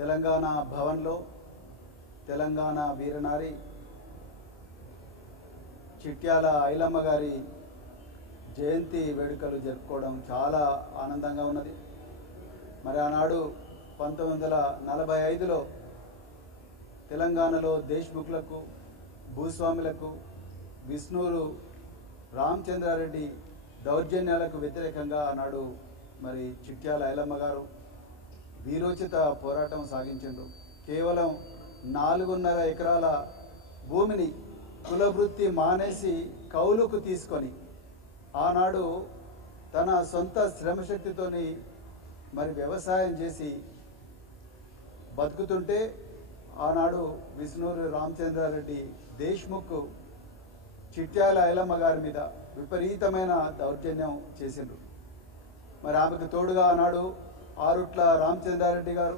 తెలంగాణ భవన్లో తెలంగాణ వీరనారి చిట్యాల ఐలమ్మ గారి జయంతి వేడుకలు జరుపుకోవడం చాలా ఆనందంగా ఉన్నది. మరి ఆనాడు 1945లో తెలంగాణలో దేశ్ముఖ్లకు భూస్వాములకు విష్ణూరు రామచంద్రారెడ్డి దౌర్జన్యాలకు వ్యతిరేకంగా ఆనాడు మరి చిట్యాల ఐలమ్మ గారు వీరోచిత పోరాటం సాగించారు. కేవలం 4.5 ఎకరాల భూమిని కులవృత్తి మానేసి కౌలుకు తీసుకొని ఆనాడు తన సొంత శ్రమశక్తితోని మరి వ్యవసాయం చేసి బతుకుతుంటే ఆనాడు విష్ణూరు రామచంద్రారెడ్డి దేశ్ముఖ్ చిట్యాల ఐలమ్మ గారి మీద విపరీతమైన దౌర్జన్యం చేసిండ్రు. మరి ఆమెకు తోడుగా ఆనాడు ఆరుట్ల రామచంద్రారెడ్డి గారు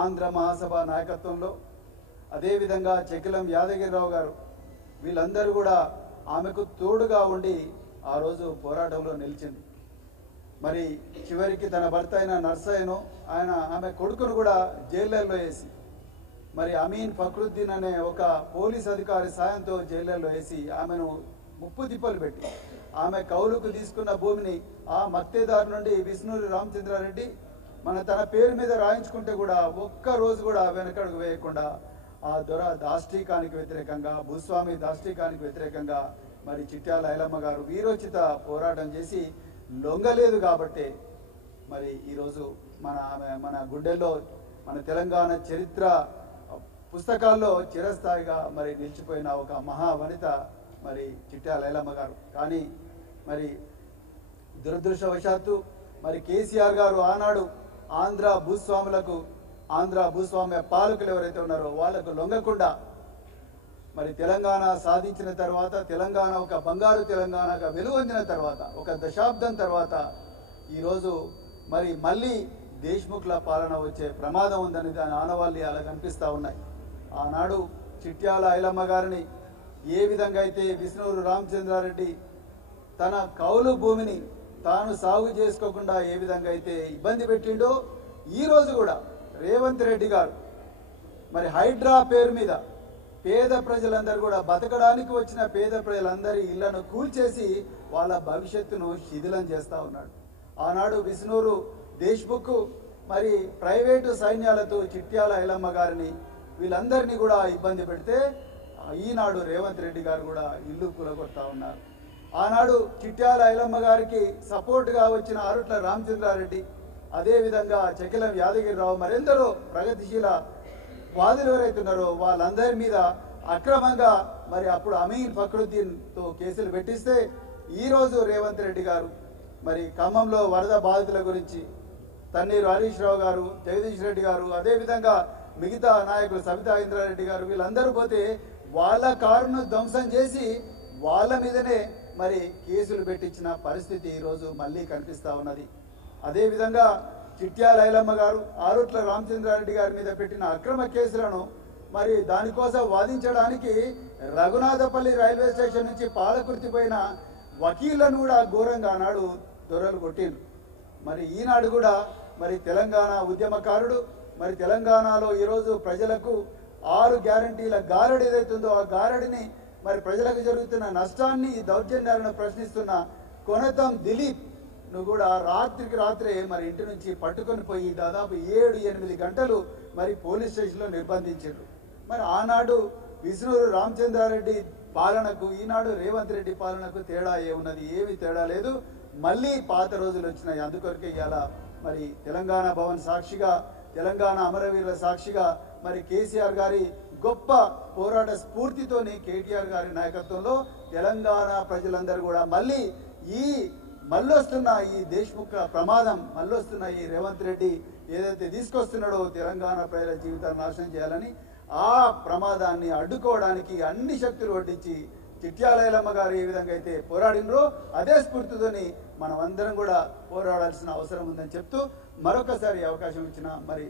ఆంధ్ర మహాసభ నాయకత్వంలో, అదేవిధంగా చెకిలం యాదగిరిరావు గారు వీళ్ళందరూ కూడా ఆమెకు తోడుగా ఉండి ఆ రోజు పోరాటంలో నిలిచింది. మరి చివరికి తన భర్త అయిన నర్సయ్యను ఆమె కొడుకును కూడా జైళ్ళల్లో వేసి మరి అమీన్ ఫక్రుద్దీన్ అనే ఒక పోలీస్ అధికారి సాయంతో జైళ్ళల్లో వేసి ఆమెను ముప్పు తిప్పలు పెట్టి ఆమె కౌలుకు తీసుకున్న భూమిని ఆ మత్తేదారు నుండి విష్ణూరి రామచంద్రారెడ్డి తన పేరు మీద రాయించుకుంటే కూడా ఒక్క రోజు కూడా వెనకడుగు వేయకుండా ఆ దొర దాష్టీకానికి వ్యతిరేకంగా, భూస్వామి దాష్టీకానికి వ్యతిరేకంగా మరి చిట్యాల ఐలమ్మ గారు వీరోచిత పోరాటం చేసి లొంగలేదు. కాబట్టి మరి ఈరోజు మన గుండెల్లో మన తెలంగాణ చరిత్ర పుస్తకాల్లో చిరస్థాయిగా మరి నిలిచిపోయిన ఒక మహావనిత మరి చిట్యాల ఐలమ్మ గారు. కానీ మరి దురదృష్టవశాత్తు మరి కేసీఆర్ గారు ఆనాడు ఆంధ్ర భూస్వామ్య పాలకులు ఎవరైతే ఉన్నారో వాళ్లకు లొంగకుండా మరి తెలంగాణ సాధించిన తర్వాత, తెలంగాణ ఒక బంగారు తెలంగాణగా వెలువొందిన తర్వాత, ఒక దశాబ్దం తర్వాత ఈరోజు మరి మళ్ళీ దేశ్ముఖ్ల పాలన వచ్చే ప్రమాదం ఉందని దాని ఆనవాళ్ళు అలా కనిపిస్తూ ఉన్నాయి. ఆనాడు చిట్యాల ఐలమ్మ గారిని ఏ విధంగా అయితే విష్ణూరు రామచంద్రారెడ్డి తన కౌలు భూమిని తాను సాగు చేసుకోకుండా ఏ విధంగా అయితే ఇబ్బంది పెట్టిండో, ఈరోజు కూడా రేవంత్ రెడ్డి గారు మరి హైడ్రా పేరు మీద పేద ప్రజలందరూ కూడా బతకడానికి వచ్చిన పేద ప్రజలందరి ఇళ్లను కూల్చేసి వాళ్ళ భవిష్యత్తును శిథిలం చేస్తూ ఉన్నాడు. ఆనాడు విష్ణూరు దేశ్ముఖ్ మరి ప్రైవేటు సైన్యాలతో చిట్యాల ఐలమ్మ గారిని వీళ్ళందరినీ కూడా ఇబ్బంది పెడితే ఈనాడు రేవంత్ రెడ్డి గారు కూడా ఇల్లు కూలగొడతా ఉన్నారు. ఆనాడు చిట్యాల ఐలమ్మ గారికి సపోర్టుగా వచ్చిన ఆరుట్ల రామచంద్రారెడ్డి, అదేవిధంగా చెకిలం యాదగిరిరావు, మరెందరో ప్రగతిశీల వాదులు ఎవరైతున్నారో వాళ్ళందరి మీద అక్రమంగా మరి అప్పుడు అమీన్ ఫక్రుద్దీన్తో కేసులు పెట్టిస్తే ఈరోజు రేవంత్ రెడ్డి గారు మరి ఖమ్మంలో వరద బాధితుల గురించి తన్నీరు హరీష్ రావు గారు, జగదీష్ రెడ్డి గారు, అదేవిధంగా మిగతా నాయకులు సబితా ఇంద్రారెడ్డి గారు వీళ్ళందరూ పోతే వాళ్ళ కారును ధ్వంసం చేసి వాళ్ళ మీదనే మరి కేసులు పెట్టించిన పరిస్థితి ఈరోజు మళ్ళీ కనిపిస్తూ ఉన్నది. అదేవిధంగా చిట్యాల ఐలమ్మ గారు ఆరుట్ల రామచంద్రారెడ్డి గారి మీద పెట్టిన అక్రమ కేసులను మరి దానికోసం వాదించడానికి రఘునాథపల్లి రైల్వే స్టేషన్ నుంచి పాలకుర్తిపోయిన వకీళ్లను కూడా ఘోరంగా ఆనాడు దొరలు కొట్టిండ్రు. మరి ఈనాడు కూడా మరి తెలంగాణ ఉద్యమకారుడు మరి తెలంగాణలో ఈరోజు ప్రజలకు 6 గ్యారంటీల గారడి ఏదైతుందో ఆ గారడిని మరి ప్రజలకు జరుగుతున్న నష్టాన్ని, ఈ దౌర్జన్యాలను ప్రశ్నిస్తున్న కొనతం దిలీప్ ను కూడా రాత్రికి రాత్రే మరి ఇంటి నుంచి పట్టుకొని పోయి దాదాపు 7-8 గంటలు మరి పోలీస్ స్టేషన్లో నిర్బంధించారు. మరి ఆనాడు విష్ణూరు రామచంద్రారెడ్డి పాలనకు ఈనాడు రేవంత్ రెడ్డి పాలనకు తేడా ఏమున్నది? ఏమి తేడా లేదు. మళ్ళీ పాత రోజులు వచ్చినాయి. అందుకొరకే ఇవాళ మరి తెలంగాణ భవన్ సాక్షిగా, తెలంగాణ అమరవీరుల సాక్షిగా మరి కేసీఆర్ గారి గొప్ప పోరాట స్ఫూర్తితోని కేటీఆర్ గారి నాయకత్వంలో తెలంగాణ ప్రజలందరూ కూడా మళ్ళొస్తున్న ఈ దేశ్ముఖ ప్రమాదం, మళ్ళొస్తున్న ఈ రేవంత్ రెడ్డి ఏదైతే తీసుకొస్తున్నాడో తెలంగాణ ప్రజల జీవితాన్ని నాశనం చేయాలని, ఆ ప్రమాదాన్ని అడ్డుకోవడానికి అన్ని శక్తులు వడ్డించి చిట్యాల ఐలమ్మ గారు ఏ విధంగా అయితే పోరాడినరో అదే స్ఫూర్తితోని మనం అందరం కూడా పోరాడాల్సిన అవసరం ఉందని చెప్తూ మరొకసారి అవకాశం ఇచ్చిన మరి